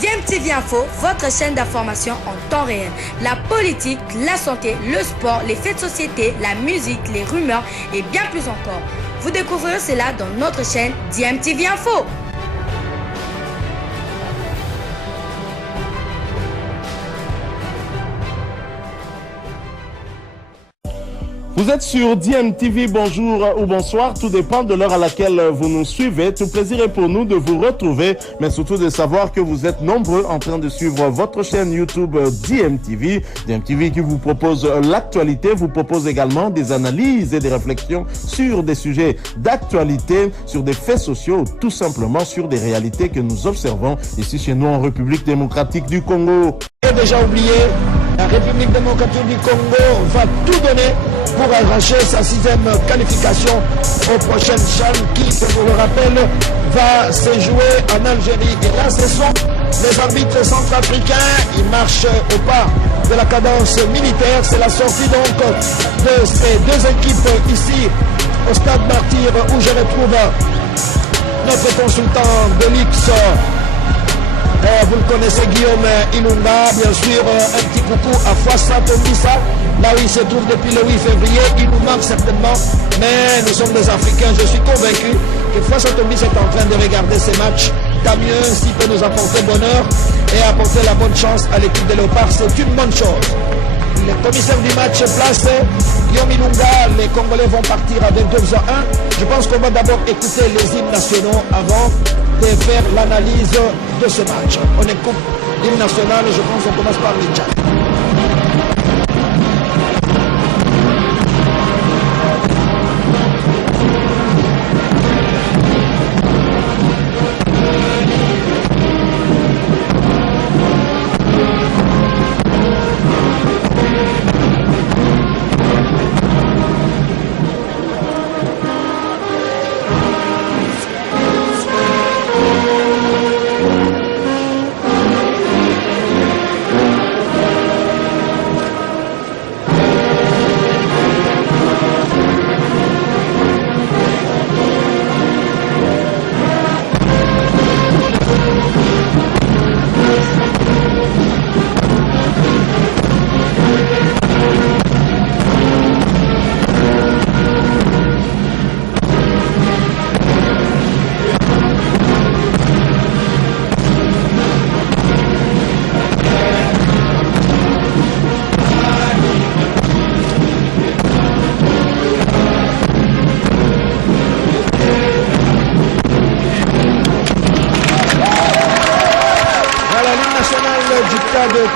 DMTV Info, votre chaîne d'information en temps réel. La politique, la santé, le sport, les faits de société, la musique, les rumeurs et bien plus encore. Vous découvrirez cela dans notre chaîne DMTV Info. Vous êtes sur DMTV, bonjour ou bonsoir, tout dépend de l'heure à laquelle vous nous suivez. Tout plaisir est pour nous de vous retrouver, mais surtout de savoir que vous êtes nombreux en train de suivre votre chaîne YouTube DMTV. DMTV qui vous propose l'actualité, vous propose également des analyses et des réflexions sur des sujets d'actualité, sur des faits sociaux, tout simplement sur des réalités que nous observons ici chez nous en République démocratique du Congo. Et déjà oublié, la République démocratique du Congo va tout donner pour arracher sa 6e qualification aux prochaines CHAN qui, je vous le rappelle, va se jouer en Algérie. Et là, ce sont les arbitres centrafricains. Ils marchent au pas de la cadence militaire. C'est la sortie donc de ces deux équipes ici au stade Martyr où je retrouve notre consultant de l'X. Vous le connaissez, Guillaume Ilunga, bien sûr, un petit coucou à Fouassa Tombissa, là où il se trouve depuis le 8 février, il nous manque certainement, mais nous sommes des Africains, je suis convaincu que Fouassa Tombissa est en train de regarder ces matchs, tant mieux s'il peut nous apporter bonheur et apporter la bonne chance à l'équipe de Léopard, c'est une bonne chose. Le commissaire du match est placé, Guillaume Ilunga, les Congolais vont partir avec 2-1. Je pense qu'on va d'abord écouter les hymnes nationaux avant de faire l'analyse de ce match. On écoute l'hymne national, je pense qu'on commence par les Tchad.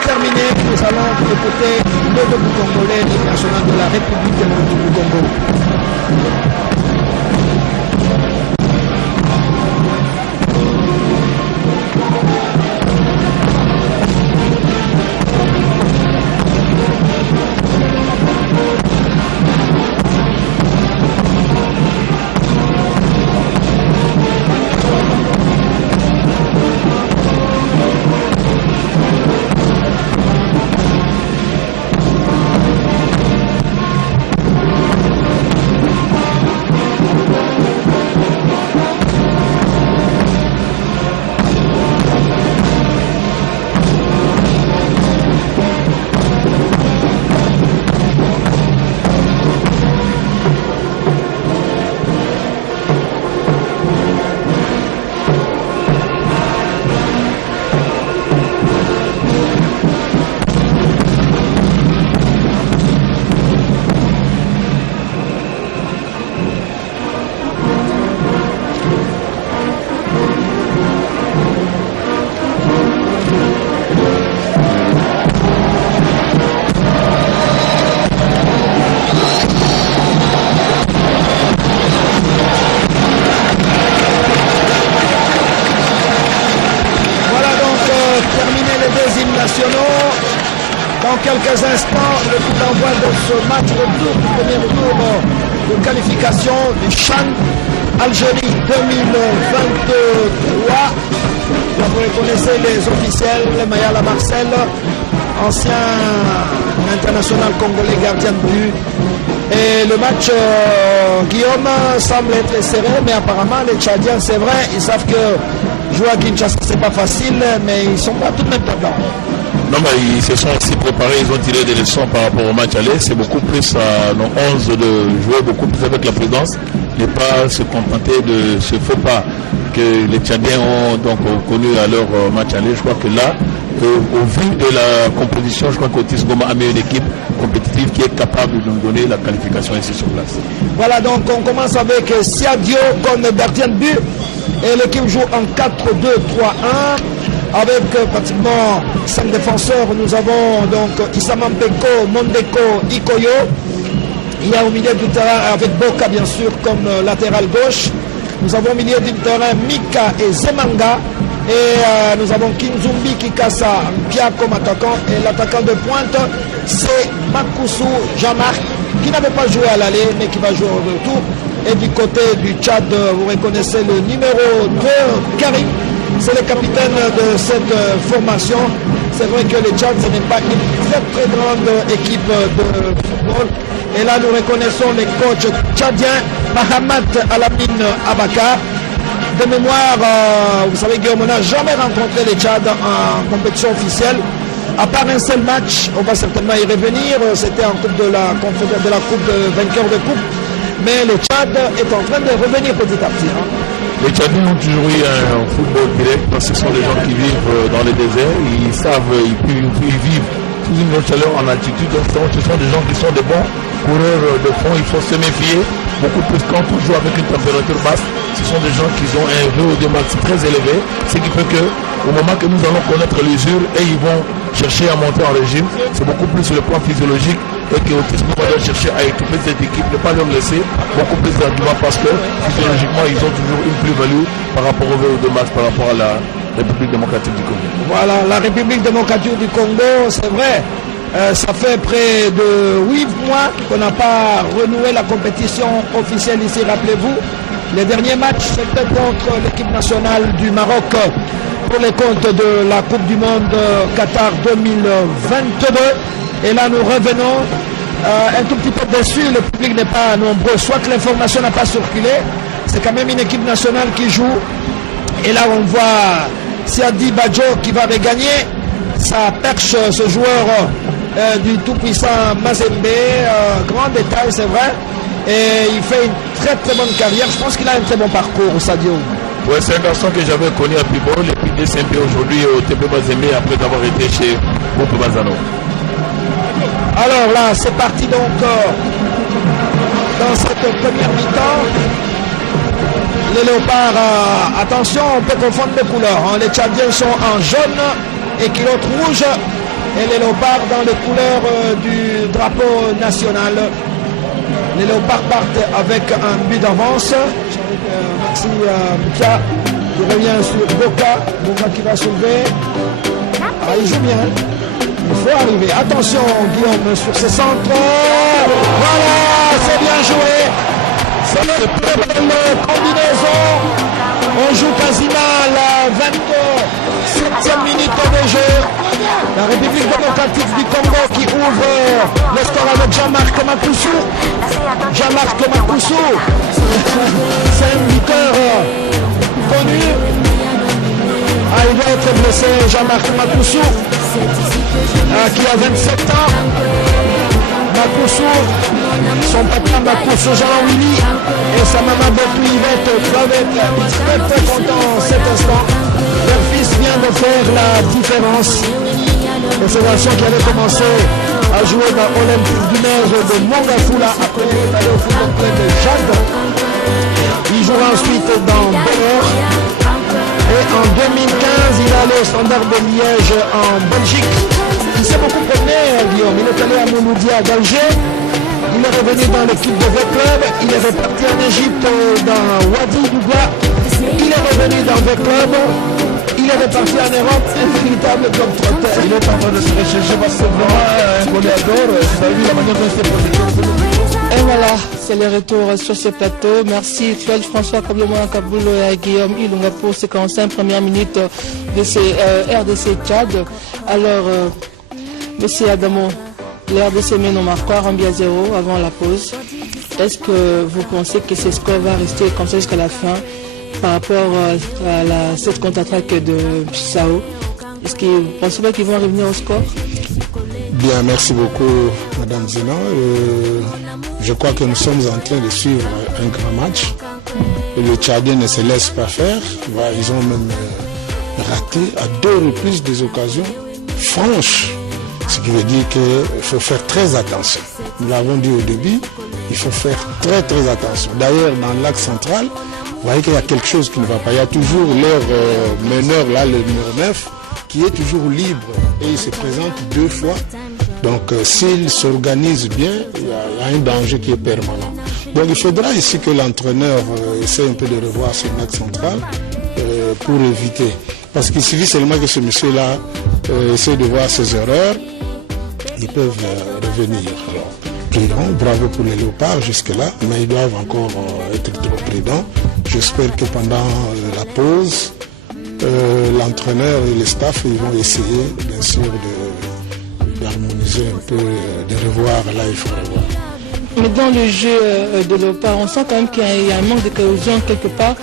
Terminé, nous allons écouter le debout congolais, l'hymne national de la République démocratique du Congo. Dans quelques instants, le coup d'envoi de ce match retour du premier tour de qualification du CHAN Algérie 2023. Vous connaissez les officiels, Mayala Marcel, ancien international congolais gardien de but. Et le match, Guillaume, semble être serré, mais apparemment les Tchadiens, c'est vrai, ils savent que jouer à Kinshasa, c'est pas facile, mais ils sont pas tout de même perdants. Non, mais ils se sont aussi préparés, ils ont tiré des leçons par rapport au match aller. C'est beaucoup plus à nos 11 de jouer beaucoup plus avec la prudence, ne pas se contenter de ce faux pas que les Tchadiens ont donc connu à leur match aller. Je crois que là, au vu de la composition, je crois qu'Otis Goma a mis une équipe compétitive qui est capable de nous donner la qualification ici sur place. Voilà, donc on commence avec Siadio comme gardien de but et l'équipe joue en 4-2-3-1 avec pratiquement 5 défenseurs. Nous avons donc Issama Mpeko, Mondeko, Ikoyo. Il y a au milieu du terrain avec Boka bien sûr comme latéral gauche. Nous avons au milieu du terrain Mika et Zemanga. Et nous avons Kinzumbi Kikasa Mpia comme attaquant. Et l'attaquant de pointe, c'est Makousou Jean-Marc, qui n'avait pas joué à l'aller, mais qui va jouer au retour. Et du côté du Tchad, vous reconnaissez le numéro 2, Karim. C'est le capitaine de cette formation. C'est vrai que le Tchad, ce n'est pas une très grande équipe de football. Et là, nous reconnaissons les coachs tchadiens, Mahamat Alamine Abakar. De mémoire, vous savez, Guillaume n'a jamais rencontré les Tchad en compétition officielle. À part un seul match, on va certainement y revenir. C'était en coupe de la coupe de vainqueur de coupe. Mais le Tchad est en train de revenir petit à petit. Les Tchadiens ont toujours eu un football direct parce que ce sont des gens qui vivent dans les déserts. Ils savent, ils vivent sous une haute chaleur en altitude. Donc ce sont des gens qui sont des bons coureurs de fond. Il faut se méfier beaucoup plus quand on joue avec une température basse. Ce sont des gens qui ont un VO2 max très élevé, ce qui fait que au moment que nous allons connaître l'usure et ils vont chercher à monter en régime, c'est beaucoup plus sur le plan physiologique et que Autisme va chercher à équiper cette équipe, ne pas leur laisser beaucoup plus d'arguments parce que physiologiquement ils ont toujours une plus-value par rapport au VO2 max, par rapport à la République démocratique du Congo. Voilà, la République démocratique du Congo, c'est vrai. Ça fait près de 8 mois qu'on n'a pas renoué la compétition officielle ici, rappelez-vous. Les derniers matchs, c'était contre l'équipe nationale du Maroc pour les comptes de la Coupe du Monde Qatar 2022. Et là, nous revenons un tout petit peu déçus. Le public n'est pas nombreux. Soit que l'information n'a pas circulé. C'est quand même une équipe nationale qui joue. Et là, on voit Siadi Badjo qui va regagner. Ça perche ce joueur du tout-puissant Mazembe. Grand détail, c'est vrai. Et il fait une très bonne carrière. Je pense qu'il a un très bon parcours, Sadio. Ouais, c'est un garçon que j'avais connu à Pibol et puis DCMP aujourd'hui au TP Mazembe après avoir été chez Groupe Bazano. Alors là, c'est parti donc dans cette première mi-temps. Les léopards, attention, on peut confondre les couleurs. Les Tchadiens sont en jaune et culotte rouge. Et les léopards dans les couleurs du drapeau national. Les léopards partent avec un but d'avance. Maxi Mika qui revient sur Boka. Boka qui va soulever. Ah, il joue bien. Il faut arriver. Attention, Guillaume, sur ses centres. Voilà, c'est bien joué. C'est une très belle combinaison. On joue quasiment la 27e minute de jeu. La République démocratique du Congo qui ouvre le score avec Jean-Marc Makoussou. Jean-Marc Makoussou, c'est un buteur connu. Ah, il doit être blessé, Jean-Marc Makoussou, qui a 27 ans. Makoussou, son papa Makoussou Jean-Willy et sa maman Betou Yvette Clavet, très content cet instant. Leur fils vient de faire la différence. Et c'est garçon qui avait commencé à jouer dans l'Olympique du Neige de Mongafula, après il est allé au football club de Jade. Il jouera ensuite dans Bel-Air. Et en 2015, il est allé au Standard de Liège en Belgique. Il s'est beaucoup promené, Guillaume. Il est allé à Mouloudia, à d'Alger. Il est revenu dans l'équipe de V-Club. Il est reparti en Égypte dans Wadi Dougla. Il est revenu dans V-Club. Il est reparti en Europe, un véritable globe-trotteur. Il est en train de se rechercher parce que c'est un goléador. Vous avez vu la manière dont il s'est posé. Et voilà, c'est le retour sur ce plateau. Merci Claude François Kablomoa Kaboulo et Guillaume Ilunga pour ces 45 premières minutes de ces RDC Tchad. Alors, monsieur Adamo, les RDC mènent au marquoir 1-0 avant la pause. Est-ce que vous pensez que ce score va rester comme ça jusqu'à la fin? par rapport à cette contre-attaque de Sao. Est-ce que vous ne pensez pas qu'ils vont revenir au score? Bien, merci beaucoup, Madame Zena. Je crois que nous sommes en train de suivre un grand match. Le Tchadien ne se laisse pas faire. Ils ont même raté à 2 reprises des occasions franches. Ce qui veut dire qu'il faut faire très attention. Nous l'avons dit au début, il faut faire très très attention. D'ailleurs, dans l'axe central, vous voyez qu'il y a quelque chose qui ne va pas. Il y a toujours leur meneur, là, le numéro 9, qui est toujours libre et il se présente 2 fois. Donc s'il s'organise bien, il y a un danger qui est permanent. Donc il faudra ici que l'entraîneur essaie un peu de revoir son axe central pour éviter. Parce qu'il suffit seulement que ce monsieur-là essaie de voir ses erreurs, ils peuvent revenir. Alors, prudent, bravo pour les léopards jusque-là, mais ils doivent encore être trop prudents. J'espère que pendant la pause, l'entraîneur et le staff ils vont essayer bien sûr d'harmoniser un peu, de revoir. Là il faut revoir. Mais dans le jeu de Léopard, on sent quand même qu'il y a un manque de cohésion quelque part.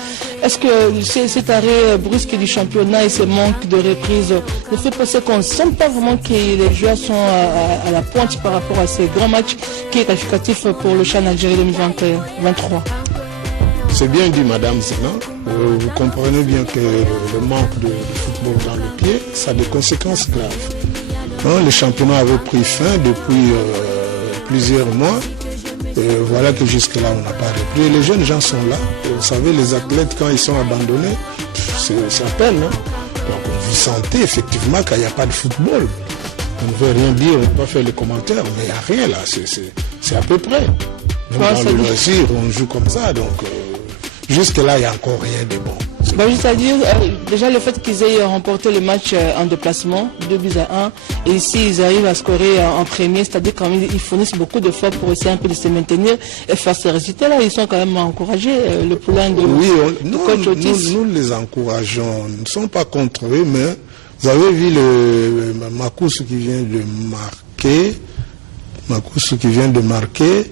Est-ce que cet arrêt brusque du championnat et ce manque de reprise ne fait passer qu'on ne sent pas vraiment que les joueurs sont à la pointe par rapport à ces grands matchs qui est qualificatif pour le CHAN Algérie 2023? C'est bien dit, Madame Zena. Vous comprenez bien que le manque de football dans le pied, ça a des conséquences graves. Le championnat avait pris fin depuis plusieurs mois. Voilà que jusque-là, on n'a pas repris. Et les jeunes gens sont là. Et vous savez, les athlètes, quand ils sont abandonnés, c'est à peine. Donc, vous sentez effectivement qu'il n'y a pas de football. On ne veut rien dire, on ne peut pas faire les commentaires, mais il n'y a rien là. C'est à peu près. Donc, dans le loisir, on joue comme ça. Donc, jusque-là, il n'y a encore rien de bon. C'est-à-dire, déjà le fait qu'ils aient remporté le match en déplacement, 2-1, et ici ils arrivent à scorer en premier, c'est-à-dire quand même ils fournissent beaucoup d'efforts pour essayer un peu de se maintenir et faire ces résultats-là, ils sont quand même encouragés, le poulain de coach Otis. Nous les encourageons, nous ne sommes pas contre eux, mais vous avez vu le Makoussou qui vient de marquer,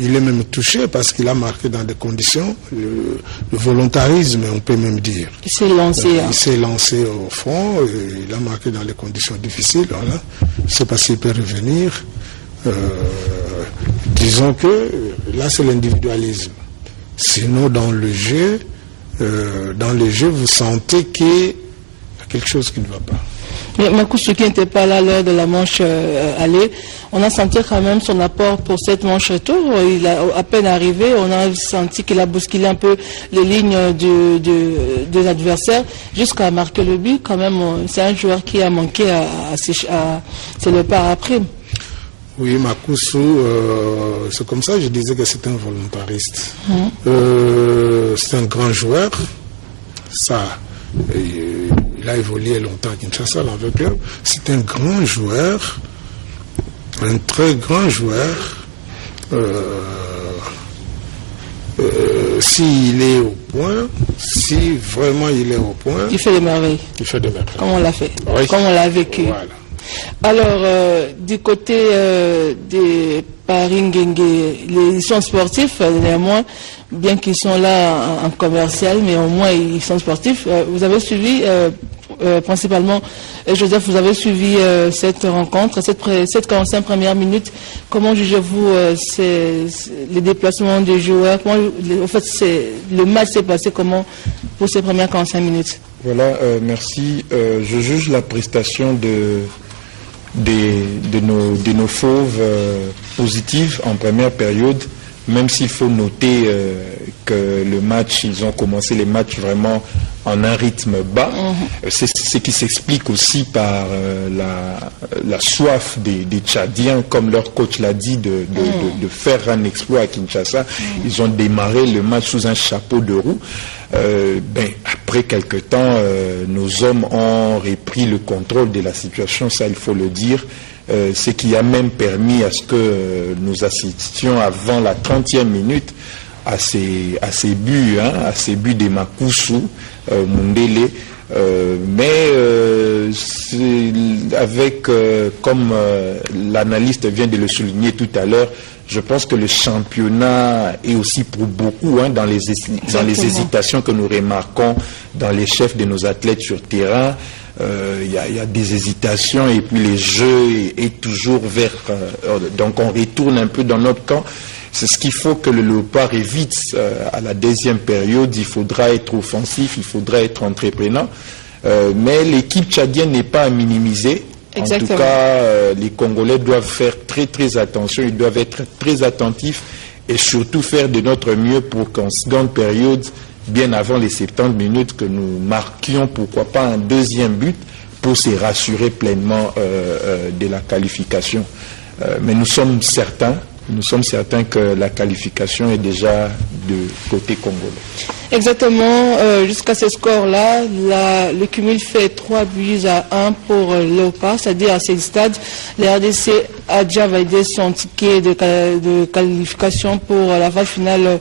il est même touché parce qu'il a marqué dans des conditions, le volontarisme, on peut même dire. Il s'est lancé. Il s'est lancé au front, il a marqué dans les conditions difficiles. Voilà. Je ne sais pas s'il peut revenir. Disons que là, c'est l'individualisme. Sinon, dans le jeu, vous sentez qu'il y a quelque chose qui ne va pas. Mais Makoussou qui n'était pas là lors de la manche aller, on a senti quand même son apport pour cette manche retour. Il a à peine arrivé, on a senti qu'il a bousculé un peu les lignes des adversaires jusqu'à marquer le but. Quand même, c'est un joueur qui a manqué à ses léopards après. Oui, Makoussou, c'est comme ça que je disais que c'est un volontariste. C'est un grand joueur. Ça. Il a évolué longtemps à Kinshasa dans le club. C'est un grand joueur, un très grand joueur. S'il est au point, si vraiment il est au point, il fait des merveilles. Il fait des merveilles. Comme on l'a fait, oui. Comme on l'a vécu. Voilà. Alors, du côté des Paris-Ngengue, ils sont sportifs, néanmoins, bien qu'ils sont là en commercial, mais au moins ils sont sportifs. Vous avez suivi, principalement, Joseph, vous avez suivi cette rencontre, cette 45 premières minutes. Comment jugez-vous les déplacements des joueurs? En fait, le match s'est passé comment pour ces premières 45 minutes? Voilà, merci. Je juge la prestation de nos fauves positives en première période, même s'il faut noter que le match, ils ont commencé les matchs vraiment en un rythme bas. C'est ce qui s'explique aussi par la soif des Tchadiens, comme leur coach l'a dit, de faire un exploit à Kinshasa. Ils ont démarré le match sous un chapeau de roue. Après quelque temps, nos hommes ont repris le contrôle de la situation, ça il faut le dire, ce qui a même permis à ce que nous assistions avant la 30e minute à ces buts, à ces buts des Makoussou, Mundele. Mais avec, comme l'analyste vient de le souligner tout à l'heure, je pense que le championnat est aussi pour beaucoup dans les hésitations que nous remarquons dans les chefs de nos athlètes sur terrain. Il y a des hésitations et puis les jeux est toujours vers... donc on retourne un peu dans notre camp. C'est ce qu'il faut que le Léopard évite à la deuxième période. Il faudra être offensif, il faudra être entreprenant. Mais l'équipe tchadienne n'est pas à minimiser. Exactement. En tout cas, les Congolais doivent faire très très attention. Ils doivent être très attentifs et surtout faire de notre mieux pour qu'en seconde période, bien avant les 70 minutes, que nous marquions, pourquoi pas, un deuxième but pour se rassurer pleinement de la qualification. Mais nous sommes certains que la qualification est déjà de côté congolais. Exactement, jusqu'à ce score-là, le cumul fait 3-1 pour Léopard, c'est-à-dire à ce stade, la RDC a déjà validé son ticket de qualification pour la phase finale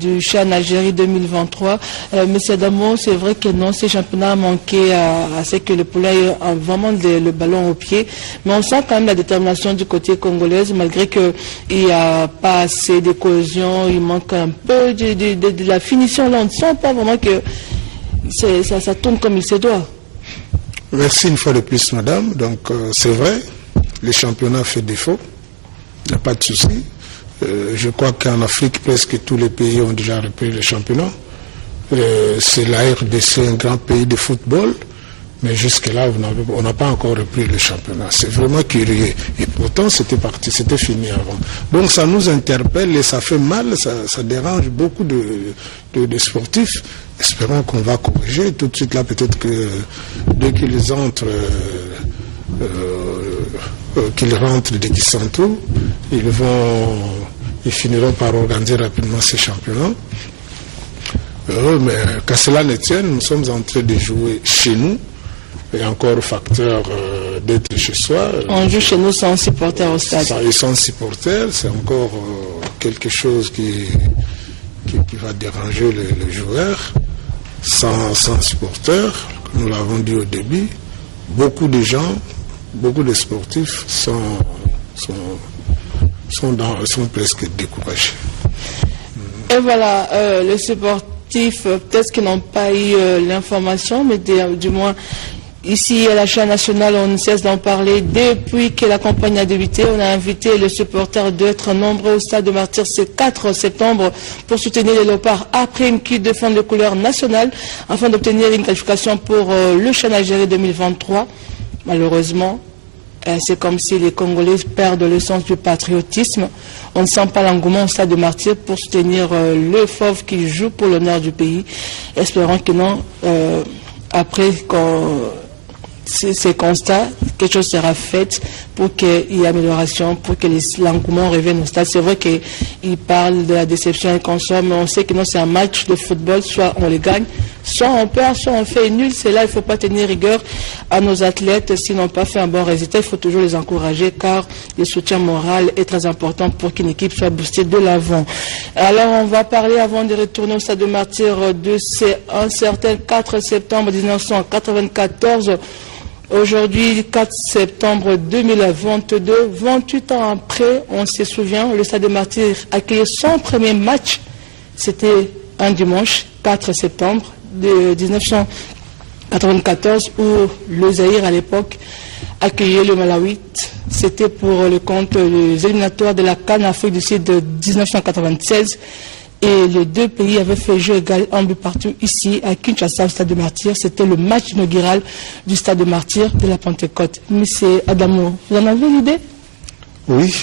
du CHAN Algérie 2023. Monsieur Adamo, c'est vrai que non, ce championnat a manqué à ce que le poulet ait vraiment le ballon au pied, mais on sent quand même la détermination du côté congolais, malgré qu'il n'y a pas assez de cohésion, il manque un peu de la finition. Là, on ne sent pas vraiment que ça tourne comme il se doit. Merci une fois de plus, madame. Donc, c'est vrai, le championnat fait défaut. Il n'y a pas de souci. Je crois qu'en Afrique, presque tous les pays ont déjà repris le championnat. C'est la RDC, un grand pays de football. Mais jusque-là, on n'a pas encore repris le championnat. C'est vraiment curieux. Et pourtant, c'était fini avant. Donc, ça nous interpelle et ça fait mal, ça dérange beaucoup de sportifs. Espérons qu'on va corriger. Tout de suite, là, peut-être que dès qu'ils entrent, dès qu'ils s'entourent, ils finiront par organiser rapidement ces championnats. Mais qu'à cela ne tienne, nous sommes en train de jouer chez nous. Et encore facteur d'être chez soi. On joue chez nous sans supporters au stade. Sans supporters, c'est encore quelque chose qui va déranger les joueurs. Sans supporters, nous l'avons dit au début, beaucoup de gens, beaucoup de sportifs sont presque découragés. Et voilà, les sportifs, peut-être qu'ils n'ont pas eu l'information, mais du moins... Ici, à la chaîne nationale, on ne cesse d'en parler. Depuis que la campagne a débuté, on a invité les supporters d'être nombreux au stade de Martyrs ce 4 septembre pour soutenir les Léopards après qui défendent les couleurs nationales afin d'obtenir une qualification pour le CHAN Algérie 2023. Malheureusement, c'est comme si les Congolais perdent le sens du patriotisme. On ne sent pas l'engouement au stade de Martyrs pour soutenir le FOV qui joue pour l'honneur du pays. Espérons que non, après ces constats, quelque chose sera fait pour qu'il y ait amélioration, pour que l'engouement revienne au stade. C'est vrai qu'il parle de la déception et consort, mais on sait que non, c'est un match de football, soit on le gagne, soit on perd, soit on fait nul. C'est là, il ne faut pas tenir rigueur à nos athlètes s'ils n'ont pas fait un bon résultat. Il faut toujours les encourager car le soutien moral est très important pour qu'une équipe soit boostée de l'avant. Alors, on va parler, avant de retourner au stade de Martyrs, de un certain 4 septembre 1994. Aujourd'hui, 4 septembre 2022, 28 ans après, on se souvient, le Stade de Martyrs accueillait son premier match. C'était un dimanche, 4 septembre de 1994, où le Zaïre, à l'époque, accueillait le Malawi. C'était pour le compte des éliminatoires de la CAN Afrique du Sud de 1996. Et les deux pays avaient fait jeu égal, un but partout ici à Kinshasa au Stade de Martyrs. C'était le match inaugural du Stade de Martyrs de la Pentecôte. Monsieur Adamo, vous en avez l'idée? Oui,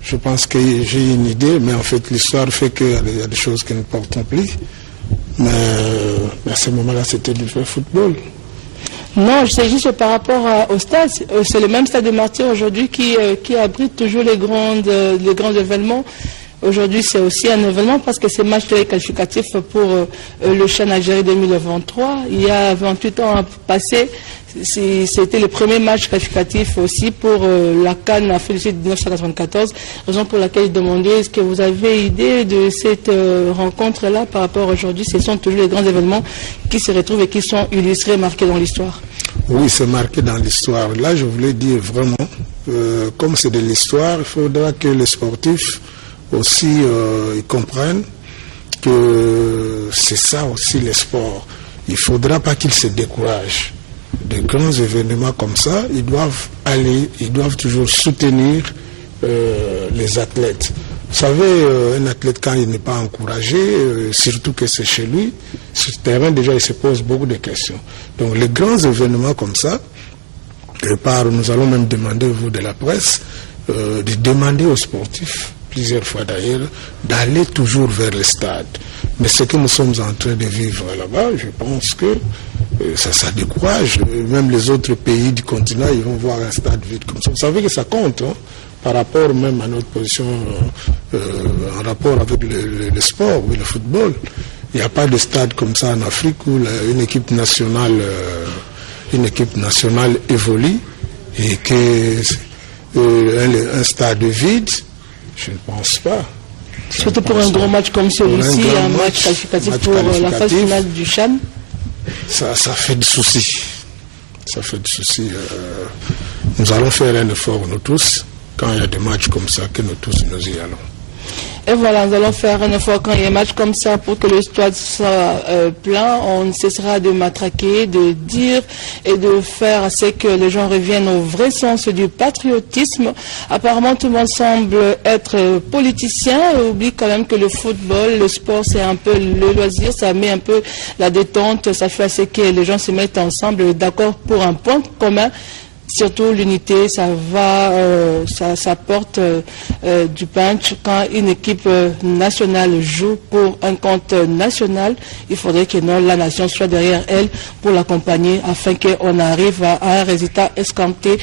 je pense que j'ai une idée, mais en fait l'histoire fait qu'il y a des choses qui ne portent plus. Mais à ce moment-là, c'était du vrai football. Non, c'est juste par rapport au stade. C'est le même Stade de Martyrs aujourd'hui qui abrite toujours les grands événements. Aujourd'hui, c'est aussi un événement parce que c'est match qualificatif pour le CHAN Algérie 2023. Il y a 28 ans passé, c'était le premier match qualificatif aussi pour la CAN Afrique du Sud 1994. Raison pour laquelle je demandais, est-ce que vous avez idée de cette rencontre-là par rapport à aujourd'hui? Ce sont toujours les grands événements qui se retrouvent et qui sont illustrés, marqués dans l'histoire. Oui, c'est marqué dans l'histoire. Là, je voulais dire vraiment, comme c'est de l'histoire, il faudra que les sportifs aussi ils comprennent que c'est ça aussi le sport. Il ne faudra pas qu'ils se découragent. De grands événements comme ça, ils doivent toujours soutenir les athlètes. Vous savez, un athlète, quand il n'est pas encouragé, surtout que c'est chez lui, sur le terrain, déjà, il se pose beaucoup de questions. Donc, les grands événements comme ça, nous allons même demander, vous de la presse, de demander aux sportifs, plusieurs fois d'ailleurs, d'aller toujours vers le stade. Mais ce que nous sommes en train de vivre là-bas, je pense que ça décourage. Même les autres pays du continent, ils vont voir un stade vide comme ça. Vous savez que ça compte, hein, par rapport même à notre position, en rapport avec le sport, oui, le football. Il n'y a pas de stade comme ça en Afrique où une équipe nationale évolue et qu'un stade vide, je ne pense pas. Surtout pour un gros match comme celui-ci, un match qualificatif pour la phase finale du CHAN. Ça fait du souci. Ça fait du souci. Nous allons faire un effort, nous tous, quand il y a des matchs comme ça, que nous tous nous y allons. Et voilà, nous allons faire un effort quand il y a un match comme ça pour que le stade soit plein. On ne cessera de matraquer, de dire et de faire à ce que les gens reviennent au vrai sens du patriotisme. Apparemment, tout le monde semble être politicien et oublie quand même que le football, le sport, c'est un peu le loisir. Ça met un peu la détente. Ça fait à ce que les gens se mettent ensemble d'accord pour un point commun. Surtout l'unité, ça porte du punch. Quand une équipe nationale joue pour un compte national, il faudrait que la nation soit derrière elle pour l'accompagner afin qu'on arrive à un résultat escompté.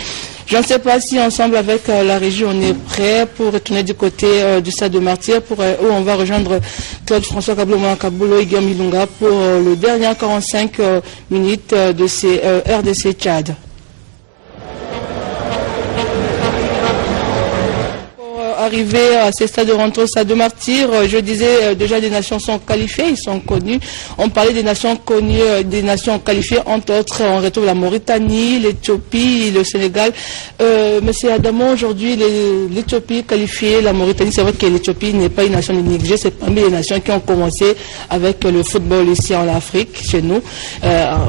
Je ne sais pas si ensemble avec la régie on est prêt pour retourner du côté du stade de Martyrs où on va rejoindre Claude François Kaboulo et Guillaume Ilunga pour le dernier 45 minutes de ces RDC Tchad. Arrivé à ces stades de rentrée au stade de Martyrs, je disais déjà des nations sont qualifiées, ils sont connus. On parlait des nations connues, des nations qualifiées, entre autres, on retrouve la Mauritanie, l'Éthiopie, le Sénégal. Monsieur Adamo, aujourd'hui, l'Éthiopie qualifiée, la Mauritanie, c'est vrai que l'Éthiopie n'est pas une nation négligée, c'est parmi les nations qui ont commencé avec le football ici en Afrique, chez nous,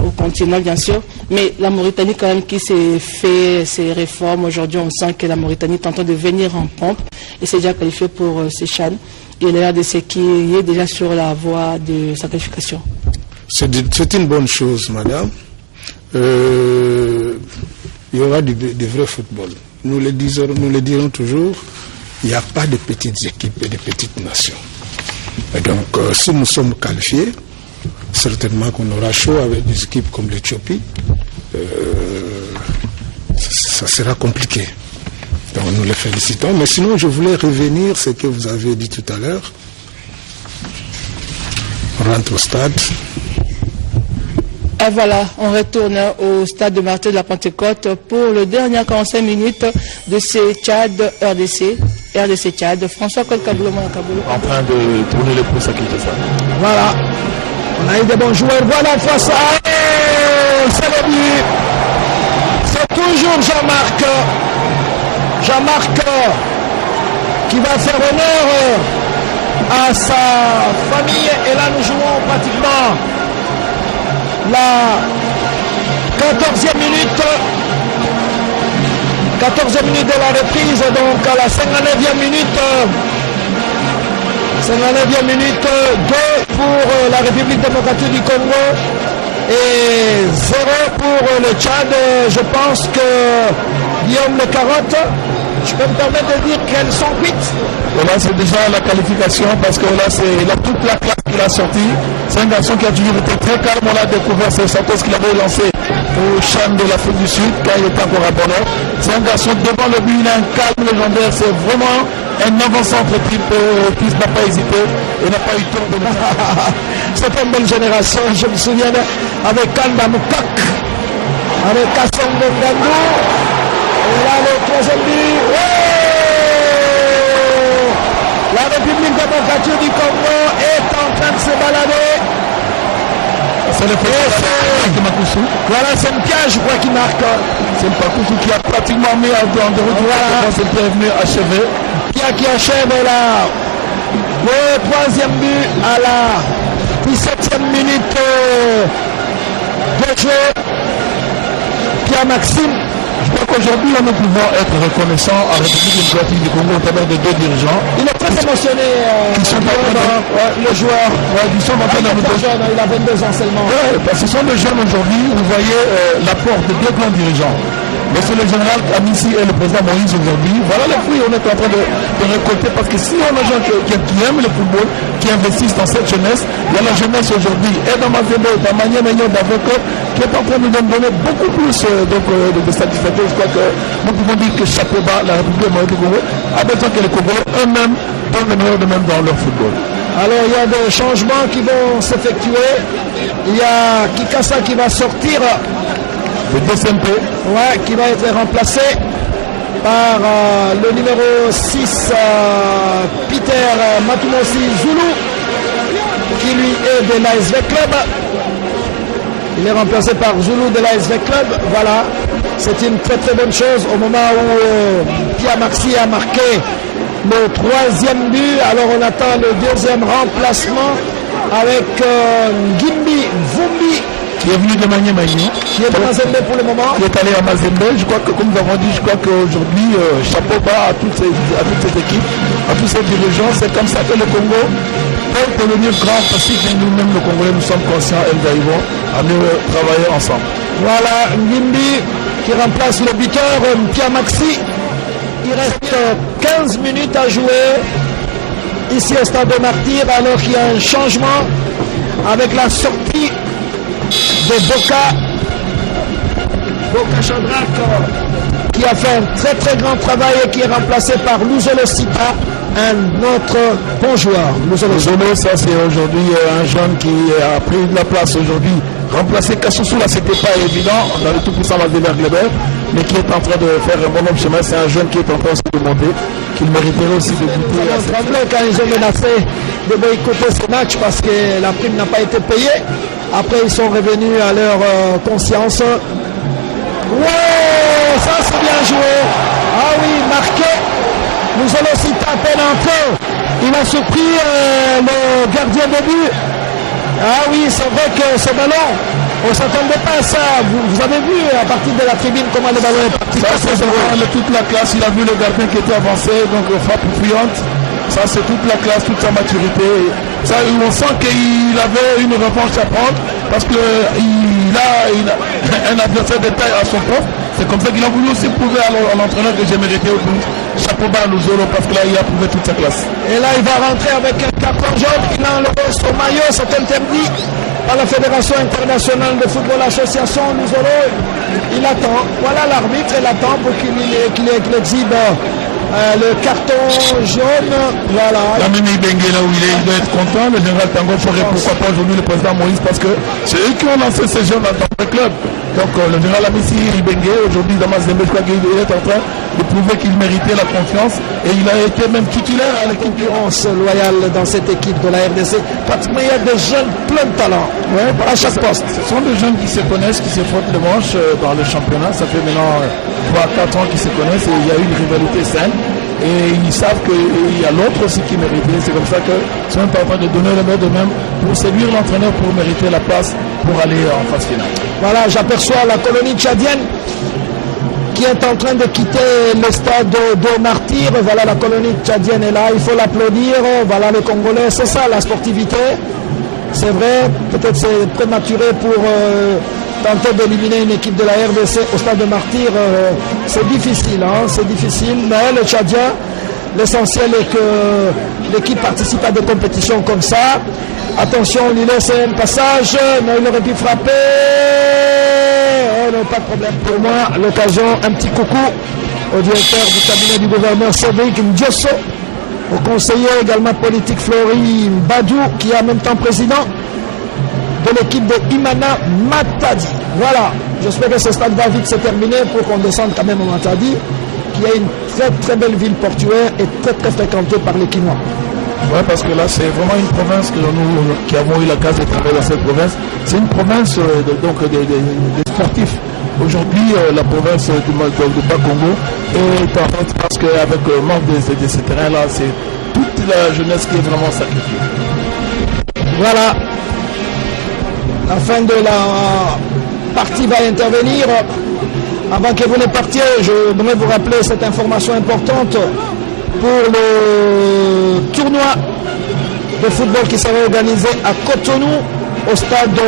au continent bien sûr. Mais la Mauritanie quand même qui s'est fait ses réformes, aujourd'hui on sent que la Mauritanie est en train de venir en pompe. Et c'est déjà qualifié pour ces CHAN. Il est là de ce qui est déjà sur la voie de sa qualification. C'est une bonne chose, madame. Il y aura du vrai football. Nous le dirons toujours, il n'y a pas de petites équipes et de petites nations. Et donc, si nous sommes qualifiés, certainement qu'on aura chaud avec des équipes comme l'Éthiopie. Ça sera compliqué. Donc nous les félicitons. Mais sinon, je voulais revenir sur ce que vous avez dit tout à l'heure. On rentre au stade. Et voilà, on retourne au stade de Martyrs de la Pentecôte pour le dernier 45 minutes de ces Tchad RDC Tchad. François Kolkaboulou. En train de tourner le pouce à Kinshasa. Voilà. On a eu des bons joueurs. Voilà face à... C'est le but. C'est toujours Jean-Marc qui va faire honneur à sa famille. Et là, nous jouons pratiquement la 14e minute. 14e minute de la reprise, donc à la 59e minute. 59e minute, 2 pour la République démocratique du Congo et 0 pour le Tchad. Je pense que Guillaume Le Carotte, je peux me permettre de dire qu'elles sont cuites. Voilà, c'est déjà la qualification parce que là, c'est toute la classe qu'il a sorti. C'est un garçon qui a toujours été très calme. On a découvert ce Santos qu'il avait lancé au CHAN de l'Afrique du Sud quand il était encore à Bonheur. C'est un garçon devant le but, il a un calme légendaire. C'est vraiment un avant-centre qui n'a pas hésité et n'a pas eu tort de le faire. C'est une belle génération, je me souviens avec Kanda Moukak, avec Kasson Ngandou. Et là, le troisième but. La République démocratique du Congo est en train de se balader. C'est le fait de Makousou. Voilà, c'est un piège, je crois, qui marque. C'est Makousou qui a pratiquement mis en dehors du voilà. C'est le venu achever. Qui achève là. Le troisième but à la 17e minute de jeu. Pierre Maxime. Je crois qu'aujourd'hui, nous pouvons être reconnaissants à la République démocratique du Congo au travers de deux dirigeants. Il est très émotionné, le joueur. Ils sont en train de jeune, il a 22 ans seulement. Ouais, parce que ce sont des jeunes aujourd'hui, vous voyez l'apport de deux grands dirigeants. Monsieur le général Amissi et le président Moïse aujourd'hui, voilà les fruits qu'on est en train de récolter, parce que si on a des gens qui aiment le football, qui investissent dans cette jeunesse, il y a la jeunesse aujourd'hui, et dans Mazembe, dans Mania Mignon, dans Voko, qui est en train de nous donner beaucoup plus de satisfaction. Je crois que nous pouvons dire que chapeau bas, la République du Congo a besoin que les Congolais eux-mêmes donnent le meilleur d'eux-mêmes dans leur football. Alors il y a des changements qui vont s'effectuer. Il y a Kikassa qui va sortir. Le DCMP. Ouais, qui va être remplacé par le numéro 6, Peter Matumosi Zulu, qui lui est de l'ASV Club. Il est remplacé par Zulu de l'ASV Club. Voilà, c'est une très très bonne chose au moment où Pierre Maxi a marqué le troisième but. Alors on attend le deuxième remplacement avec Ngimbi Vumbi, qui est venu de Magné, qui est de Mazembe pour le moment. Qui est allé à Mazembe. Je crois que, comme nous avons dit, je crois qu'aujourd'hui, chapeau bas à toutes ces équipes, à tous ces dirigeants. C'est comme ça que le Congo peut devenir grand, parce que nous-mêmes, le Congolais, nous sommes conscients et nous arrivons à mieux travailler ensemble. Voilà, Ngimbi qui remplace le buteur, Pierre Maxi. Il reste 15 minutes à jouer ici au Stade de Martyrs, alors qu'il y a un changement avec la sortie de Boka Chandrak, qui a fait un très très grand travail et qui est remplacé par Luzolo Sita, un autre bon joueur. Luzolo, ça c'est aujourd'hui un jeune qui a pris de la place aujourd'hui. Remplacer Kassoussou, là c'était pas évident, on avait tout pour ça à Gleber, mais qui est en train de faire un bon homme chemin. C'est un jeune qui est en train de monter, qu'il mériterait aussi de goûter. Quand ils ont menacé de boycotter ce match parce que la prime n'a pas été payée, après ils sont revenus à leur conscience. Ouais, ça c'est bien joué. Ah oui, marqué. Nous allons aussi taper l'entrée. Il a surpris le gardien de but. Ah oui, c'est vrai que ce ballon, on ne s'attendait pas à ça. Vous avez vu à partir de la tribune comment le ballon est parti. Ça c'est vraiment toute la classe. Il a vu le gardien qui était avancé, donc frappe fuyante. Ça c'est toute la classe, toute sa maturité. Ça, on sent qu'il avait une revanche à prendre parce qu'il a un adversaire de taille à son poste. C'est comme ça qu'il a voulu aussi prouver à l'entraîneur que j'ai mérité au bout. Chapeau bas à Luzolo parce que là il a prouvé toute sa classe. Et là il va rentrer avec un carton jaune. Il a enlevé son maillot, c'est interdit par la Fédération internationale de football association. Luzolo, il attend. Voilà l'arbitre, il attend pour qu'il exhibe le carton jaune. Voilà. La même Bengue là où il doit être content. Le général Tango ferait pourquoi pas aujourd'hui le président Moïse parce que c'est eux qui ont lancé ces jeunes dans le club. Donc le général Amissi Bengue aujourd'hui dans Mazembe, je crois qu'il est en train de prouver qu'il méritait la confiance et il a été même titulaire à la concurrence loyale dans cette équipe de la RDC. Pratiquement il y a des jeunes plein de talent à chaque poste. Ce sont des jeunes qui se connaissent, qui se frottent les manches dans le championnat. Ça fait maintenant 3-4 ans qu'ils se connaissent et il y a une rivalité saine. Et ils savent qu'il y a l'autre aussi qui mérite. C'est comme ça qu'ils sont en train de donner le meilleur d'eux-mêmes pour séduire l'entraîneur pour mériter la place pour aller en phase finale. Voilà, j'aperçois la colonie tchadienne qui est en train de quitter le stade de Martyrs. Voilà, la colonie tchadienne est là, il faut l'applaudir. Voilà, les Congolais, c'est ça la sportivité. C'est vrai, peut-être c'est prématuré pour tenter d'éliminer une équipe de la RDC au stade de Martyrs. C'est difficile, mais le Tchadien, l'essentiel est que l'équipe participe à des compétitions comme ça. Attention, on lui laisse un passage, mais il aurait pu frapper. Oh non, pas de problème pour moi. L'occasion, un petit coucou au directeur du cabinet du gouverneur Cédric Ndiosso, au conseiller également politique Flori Badou, qui est en même temps président de l'équipe de Imana Matadi. Voilà, j'espère que ce stade va vite se terminer pour qu'on descende quand même au Matadi, qui est une très très belle ville portuaire et très très fréquentée par les Quinois. Oui, parce que là, c'est vraiment une province que nous qui avons eu la chance de travailler dans cette province. C'est une province des sportifs. Aujourd'hui, la province du Bas-Congo est en fait parce qu'avec le manque de ces terrains-là, c'est toute la jeunesse qui est vraiment sacrifiée. Voilà. La fin de la partie va intervenir. Avant que vous ne partiez, je voudrais vous rappeler cette information importante pour le tournoi de football qui sera organisé à Cotonou au stade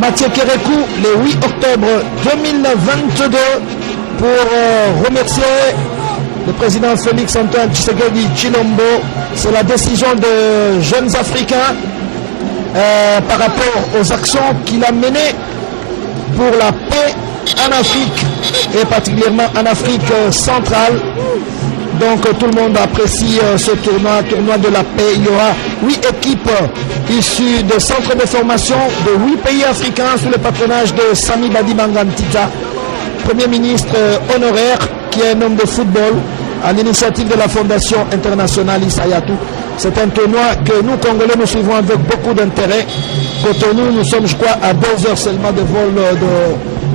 Mathieu Kérékou le 8 octobre 2022 pour remercier le président Félix Antoine Tshisekedi Tshilombo. C'est la décision de jeunes Africains par rapport aux actions qu'il a menées pour la paix en Afrique et particulièrement en Afrique centrale. Donc tout le monde apprécie ce tournoi de la paix. Il y aura 8 équipes issues de centres de formation de 8 pays africains sous le patronage de Sami Badibanga Ntita, Premier ministre honoraire, qui est un homme de football, à l'initiative de la Fondation internationale Isayatou. C'est un tournoi que nous, Congolais, nous suivons avec beaucoup d'intérêt. Cotonou, nous sommes, je crois, à 2 heures seulement de vol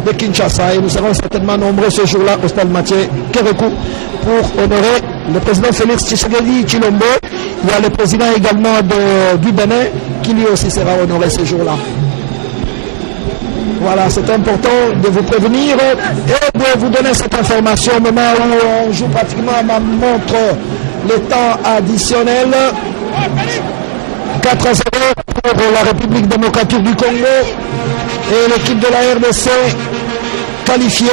de Kinshasa et nous serons certainement nombreux ce jour-là au stade Mathieu Kérékou pour honorer le président Félix Tshisekedi Tshilombo. Il y a le président également du Bénin qui lui aussi sera honoré ce jour-là. Voilà, c'est important de vous prévenir et de vous donner cette information au moment où on joue pratiquement à ma montre le temps additionnel. 4-0 pour la République démocratique du Congo et l'équipe de la RDC qualifiée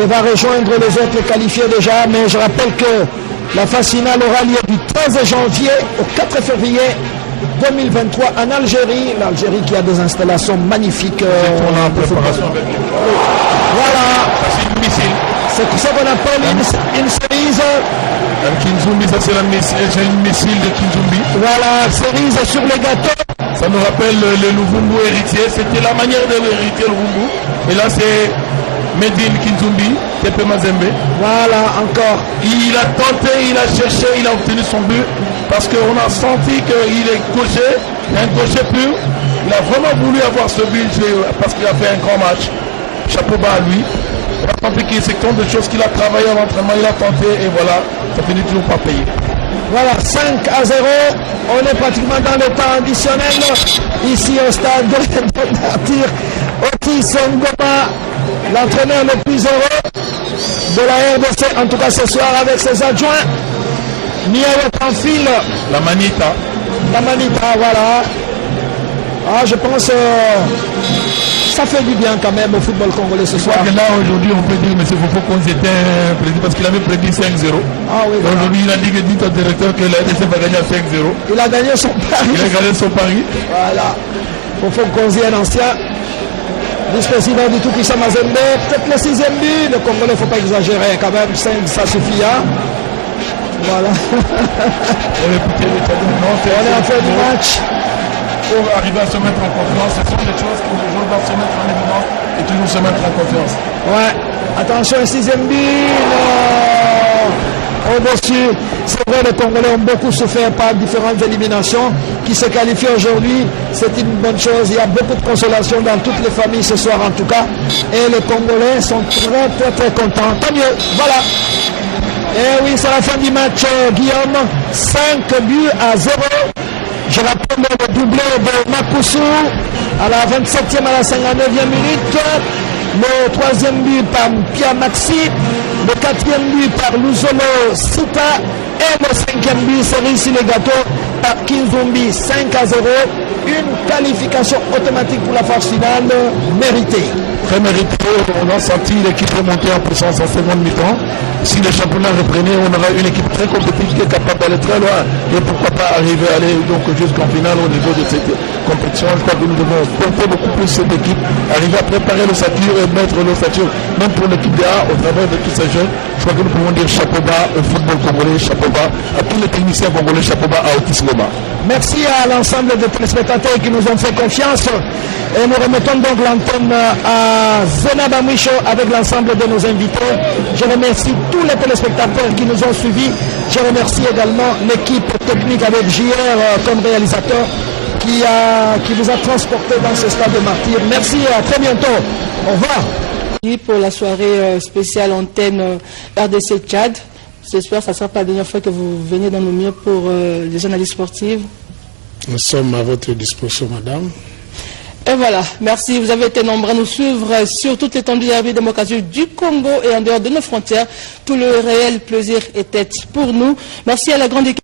et va rejoindre les autres qualifiés déjà, mais je rappelle que la phase finale aura lieu du 13 janvier au 4 février 2023 en Algérie. L'Algérie qui a des installations magnifiques. On a en préparation avec les... Voilà. C'est une missile. C'est ce qu'on appelle une cerise. Un Kinzumbi, ça c'est une missile de Kinzumbi. Voilà, cerise sur les gâteaux. Ça nous rappelle le Luvumbu héritier. C'était la manière de l'héritier Luvumbu. Et là c'est Medine Kinzumbi, Tepe Mazembe. Voilà, encore. Il a tenté, il a cherché, il a obtenu son but. Parce qu'on a senti qu'il est gaucher, un gaucher pur. Il a vraiment voulu avoir ce but parce qu'il a fait un grand match. Chapeau bas à lui. On a senti qu'il c'est tant de choses qu'il a travaillé à l'entraînement, il a tenté et voilà, ça finit toujours par payer. Voilà, 5-0, on est pratiquement dans le temps additionnel, ici au stade de Martyr. Otis Ngoma, l'entraîneur le plus heureux de la RDC, en tout cas ce soir avec ses adjoints. Miaou Panfil. La Manita. La Manita, voilà. Ah, je pense ça fait du bien quand même au football congolais ce soir. Là, aujourd'hui, on peut dire, M. Fofo qu'on était prédit parce qu'il avait prédit 5-0. Ah oui, voilà. Aujourd'hui, il a dit que dit au directeur que la RDC va gagner à 5-0. Il a gagné son pari. Il a gagné son pari. Voilà. Fofo Konzi, un ancien vice-président du tout-puissant Mazembe. Peut-être le 6e but. Le Congolais, il ne faut pas exagérer. Quand même, 5, ça suffit. Hein. Voilà. On est en fin du match. Pour arriver à se mettre en confiance, ce sont des choses que les gens doivent se mettre en évidence et toujours se mettre en confiance. Ouais, attention, 6e but, au-dessus. C'est vrai, les Congolais ont beaucoup souffert par différentes éliminations qui se qualifient aujourd'hui. C'est une bonne chose. Il y a beaucoup de consolation dans toutes les familles ce soir en tout cas. Et les Congolais sont très très très contents. Tant mieux, voilà. Et oui, c'est la fin du match, Guillaume. 5 buts à 0. Je rappelle le doublé de Makusu à la 27e à la 59e minute. Le 3e but par Pia Maxi. Le 4e but par Luzolo Sita. Et le 5e but, c'est ici les gâteaux par Kinzumbi 5-0. Une qualification automatique pour la phase finale méritée. Très mérité, on a senti l'équipe remonter en puissance en seconde mi-temps. Si le championnat reprenait, on aura une équipe très compétitive capable d'aller très loin et pourquoi pas arriver à aller donc jusqu'en finale au niveau de cette compétition. Je crois que nous devons porter beaucoup plus cette équipe, arriver à préparer l'ossature et mettre l'ossature même pour l'équipe de A au travers de tous ces jeunes. Je crois que nous pouvons dire chapeau bas au football congolais, chapeau bas à tous les techniciens congolais, chapeau bas à Otis Loma. Merci à l'ensemble des téléspectateurs qui nous ont fait confiance et nous remettons donc l'antenne à Zena Bamwisho avec l'ensemble de nos invités. Je remercie tous les téléspectateurs qui nous ont suivis. Je remercie également l'équipe technique avec JR comme réalisateur qui vous a transporté dans ce stade de martyrs. Merci et à très bientôt. Au revoir. Pour la soirée spéciale antenne RDC Tchad. J'espère que ce ne sera pas la dernière fois que vous venez dans nos milieux pour les analyses sportives. Nous sommes à votre disposition, madame. Et voilà, merci. Vous avez été nombreux à nous suivre sur toute l'étendue de la République démocratique du Congo et en dehors de nos frontières. Tout le réel plaisir était pour nous. Merci à la grande équipe.